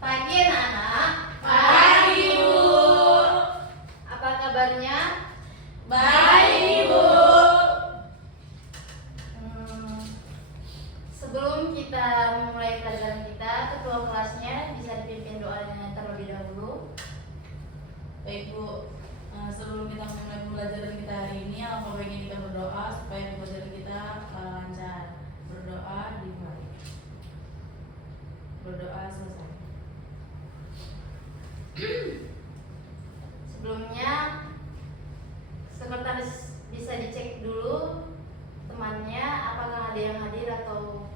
Pagi anak-anak. Pagi, Bu. Apa kabarnya? Baik, Bu. Sebelum kita memulai pelajaran kita, ketua kelasnya bisa dipimpin doanya terlebih dahulu. Baik, Bu. Sebelum kita memulai pembelajaran kita hari ini, alangkah baiknya kita berdoa supaya pembelajaran kita lancar. Berdoa dimulai. Berdoa selesai. Sebelumnya, sekretaris bisa dicek dulu temannya apakah ada yang hadir atau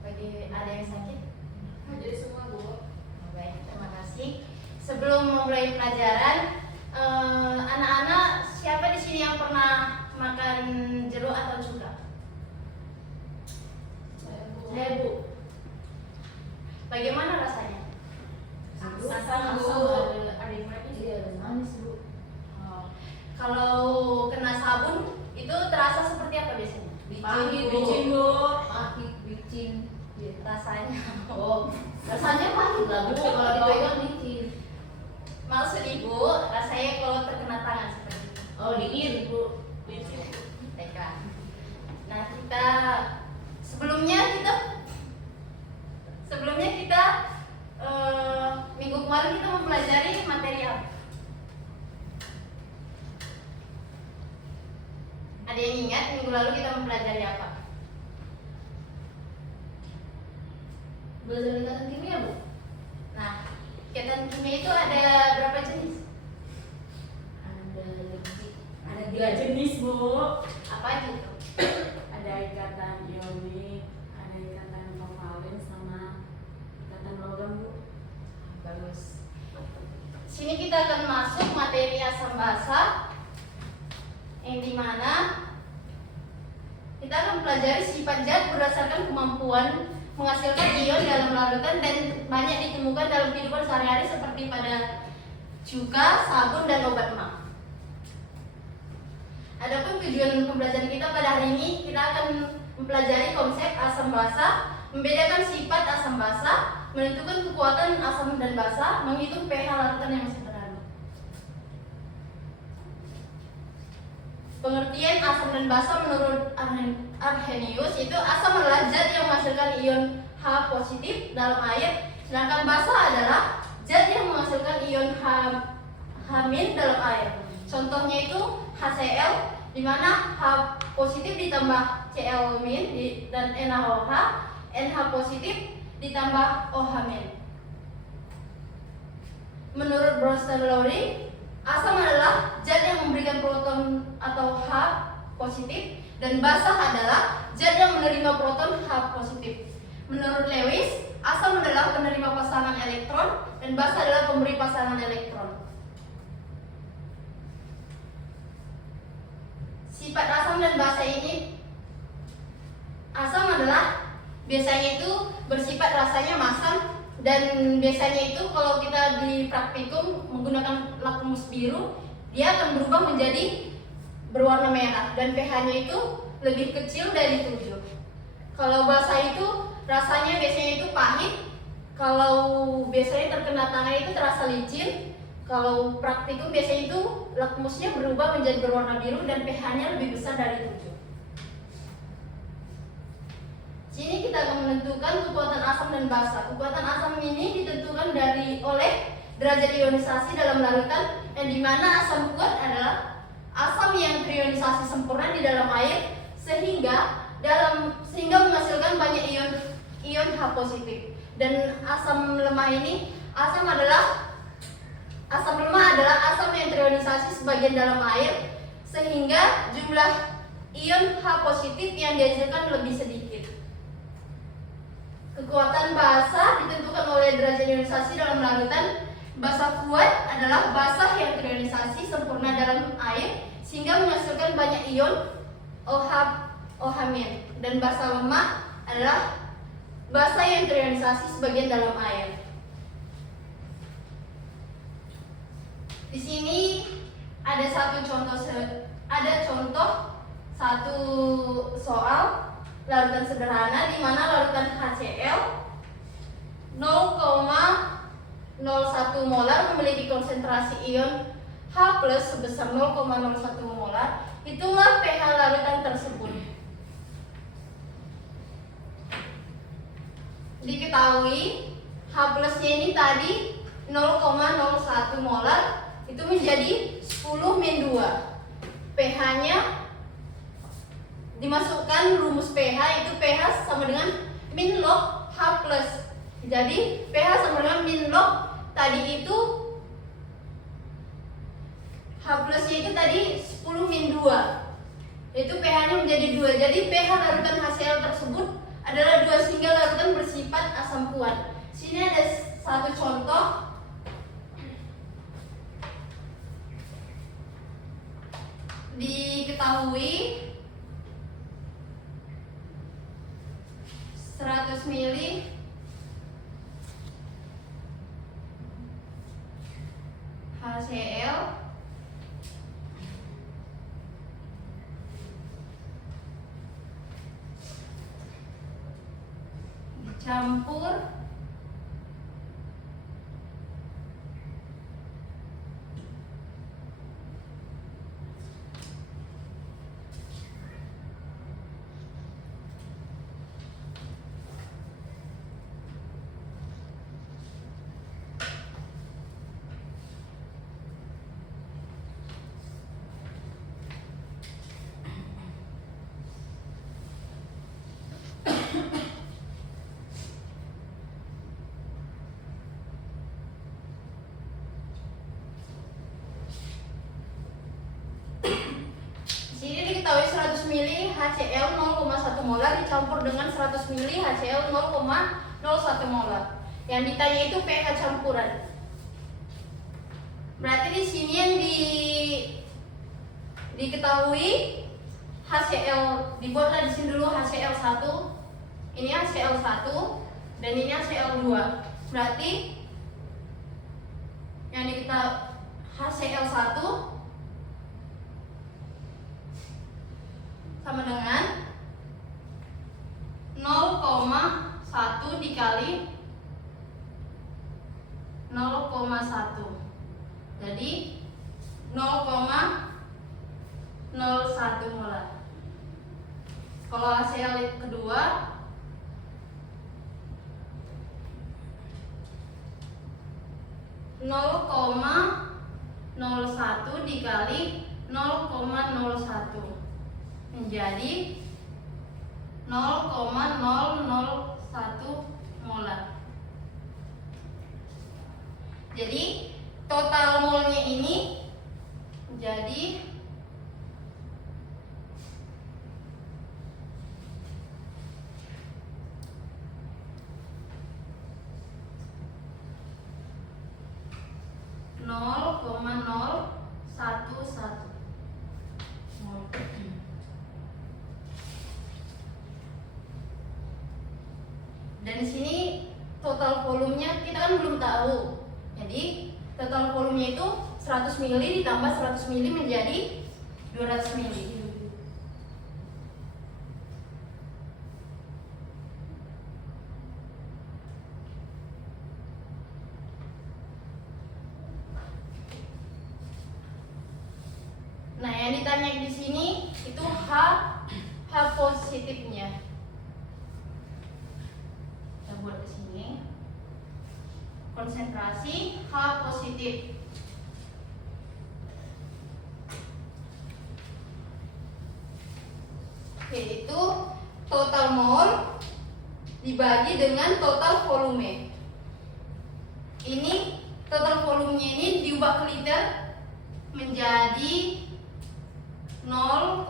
bagi ada yang sakit. Hadir semua, Bu. Baik, terima kasih. Sebelum memulai pelajaran, anak-anak siapa di sini yang pernah makan jeruk atau cuka? Saya, Bu. Bagaimana rasanya? Asam, Bu. Ada yang manis? Iya, manis, Bu. Kalau kena sabun itu terasa seperti apa biasanya? Pahit, bicin, Bu. Pahit, bicin. Rasanya. Oh, rasanya pahit lah, Bu. Kalau dipegang licin. Maksud Ibu, rasanya kalau terkena tangan seperti itu. Oh, dingin, Bu. Licin. Baiklah. Nah, sebelumnya kita minggu kemarin kita mempelajari materi apa? Ada yang ingat minggu lalu kita mempelajari apa? Belajar ikatan kimia, Bu. Nah, ikatan kimia itu ada berapa jenis? Ada 3 jenis, Bu. Apa aja itu? Ada ikatan ionik, ada ikatan kovalen, sama ikatan logam, Bu. Bagus. Sini kita akan masuk materi asam basa, yang dimana kita akan pelajari sifat zat berdasarkan kemampuan menghasilkan ion dalam larutan dan banyak ditemukan dalam kehidupan sehari-hari seperti pada cuka, sabun, dan obat mah. Adapun tujuan pembelajaran kita pada hari ini, kita akan mempelajari konsep asam basa, membedakan sifat asam basa, menentukan kekuatan asam dan basa, menghitung pH larutan yang sederhana. Pengertian asam dan basa menurut Arrhenius itu asam adalah zat yang menghasilkan ion H positif dalam air, sedangkan basa adalah zat yang menghasilkan ion H- dalam air. Contohnya itu HCl, di mana H positif ditambah Cl- dan NaOH, NH positif ditambah OH-. Menurut Bronsted-Lowry, asam adalah zat yang memberikan proton atau H positif dan basa adalah zat yang menerima proton H positif. Menurut Lewis, asam adalah penerima pasangan elektron dan basa adalah pemberi pasangan elektron. Sifat asam dan basa ini, asam adalah biasanya itu bersifat rasanya masam, dan biasanya itu kalau kita di praktikum menggunakan lakmus biru, dia akan berubah menjadi berwarna merah dan pH-nya itu lebih kecil dari 7. Kalau basa itu rasanya biasanya itu pahit, kalau biasanya terkena tangan itu terasa licin. Kalau praktikum biasanya itu lakmusnya berubah menjadi berwarna biru dan pH-nya lebih besar dari 7. Sini kita akan menentukan kekuatan asam dan basa. Kekuatan asam ini ditentukan oleh derajat ionisasi dalam larutan, yang dimana asam kuat adalah asam yang terionisasi sempurna di dalam air sehingga menghasilkan banyak ion H positif. Dan asam lemah adalah asam yang terionisasi sebagian dalam air sehingga jumlah ion H positif yang dihasilkan lebih sedikit. Kekuatan basa ditentukan oleh derajat ionisasi dalam larutan. Basa kuat adalah basa yang terionisasi sempurna dalam air sehingga menghasilkan banyak ion OH-. Dan basa lemah adalah basa yang terionisasi sebagian dalam air. Di sini ada contoh satu soal larutan sederhana di mana larutan HCl 0,0 molar memiliki konsentrasi ion H+ sebesar 0,01 molar, itulah pH larutan tersebut. Diketahui H+-nya ini tadi 0,01 molar, itu menjadi 10-2. pH-nya dimasukkan rumus pH, itu pH sama dengan min log H+. Jadi pH sama dengan min log tadi itu H+-nya itu tadi 10-2. Itu pH-nya menjadi 2. Jadi pH larutan HCl tersebut adalah 2 sehingga larutan bersifat asam kuat. Sini ada satu contoh. Diketahui 100 ml HCl dicampur diketahui 100 ml HCl 0,1 molar dicampur dengan 100 ml HCl 0,01 molar. Yang ditanya itu pH campuran. Berarti di sini yang diketahui HCl, dibuatlah di sini dulu HCl1. Ini HCl1 dan ini HCl2. Berarti yang diketahui HCl1 sama dengan 0,1 dikali 0,1. Jadi 0,01 molar. Kalau HCl kedua 0,01 dikali 0,01 menjadi 0,001 molar. Jadi total molnya ini menjadi 0,011 mol. Dan di sini total volumenya kita kan belum tahu. Jadi total volumenya itu 100 ml ditambah 100 ml menjadi 200 ml. Nah, yang ditanya di sini itu H positifnya. Kita buat di sini. Konsentrasi H positif. Yaitu total mol dibagi dengan total volume. Ini total volumenya ini diubah ke liter menjadi 0,2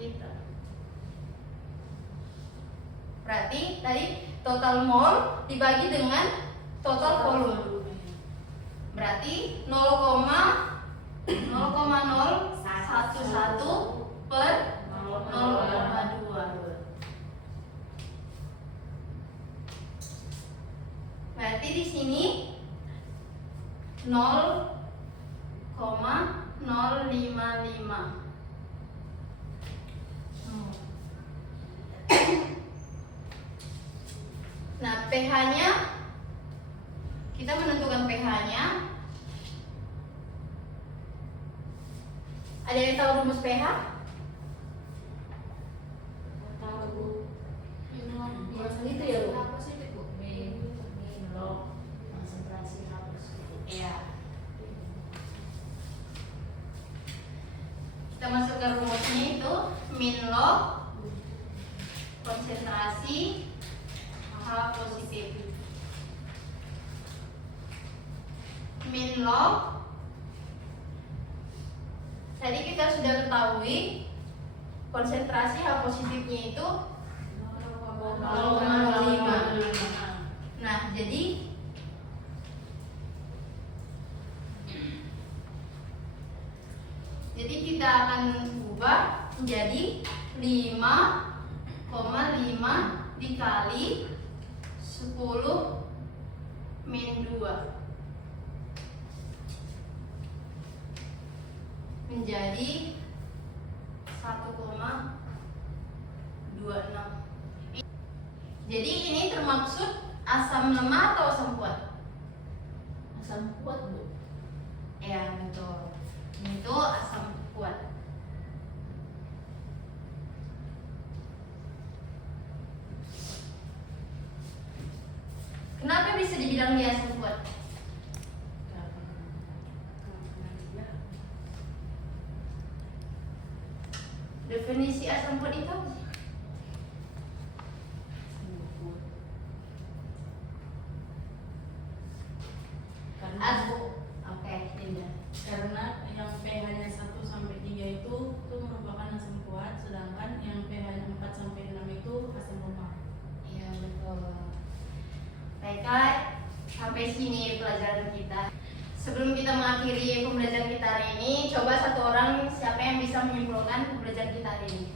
liter. Berarti tadi total mol dibagi dengan total volume. Berarti 0,011 per 0,2. Berarti di sini 0,055. Nah, pH-nya kita menentukan pH-nya. Ada yang tahu rumus pH? Tahu. Biasanya itu ya, Bu. Apa sih itu, Bu? Min log konsentrasi H+. Iya. Kita masuk ke rumusnya itu min log konsentrasi H positif. Min log tadi kita sudah ketahui konsentrasi H positifnya itu 0,05. Nah, jadi kita akan ubah menjadi 5,5 dikali 10 min 2 menjadi 1,26. Jadi ini termaksud asam lemah atau asam kuat? Asam kuat, Bu. Ya, betul. Ini tuh asam kuat. Kenapa bisa dibilang dia asam kuat? Definisi asam kuat itu apa sih? Oke, Dinda. Karena yang pH-nya 1 sampai 3 itu merupakan asam kuat, sedangkan yang pH-nya 4 sampai 6 itu asam lemah. Iya, betul. Baiklah, sampai sini pelajaran kita. Sebelum kita mengakhiri pembelajaran kita hari ini, coba satu orang siapa yang bisa menyimpulkan pembelajaran kita hari ini?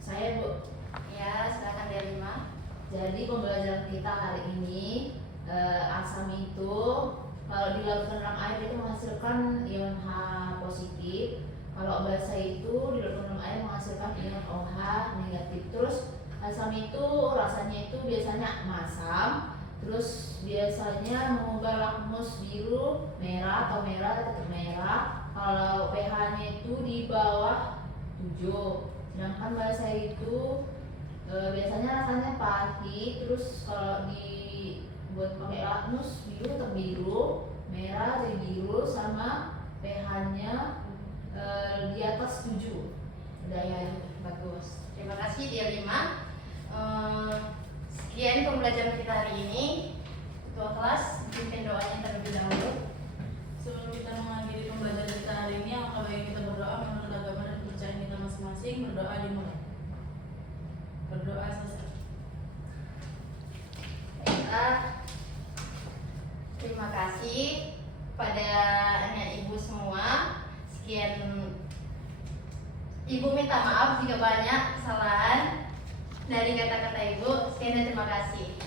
Saya, Bu. Ya, silakan Delima. Jadi pembelajaran kita hari ini asam itu kalau dilakukan dalam air itu menghasilkan ion H positif. Kalau basa itu dilakukan dalam air menghasilkan ion OH negatif. Terus asam itu rasanya itu biasanya masam. Terus biasanya mengubah lakmus biru, merah atau merah tetap merah. Kalau pH-nya itu di bawah 7. Sedangkan basa itu biasanya rasanya pahit. Terus kalau dibuat pakai lakmus biru tetap biru, merah jadi biru, sama pH-nya di atas 7. Udah ya, bagus. Terima kasih Delima. Sekian pembelajaran kita hari ini. Ketua kelas, pimpin doanya terlebih dahulu. Sebelum kita mengakhiri pembelajaran kita hari ini, alangkah baiknya kita berdoa menurut agama dan kepercayaan kita masing-masing. Berdoa dimulai. Berdoa selesai. Baiklah. Terima kasih pada anak ibu semua. Sekian, ibu minta maaf jika banyak kesalahan dari kata-kata ibu. Sekian dan terima kasih.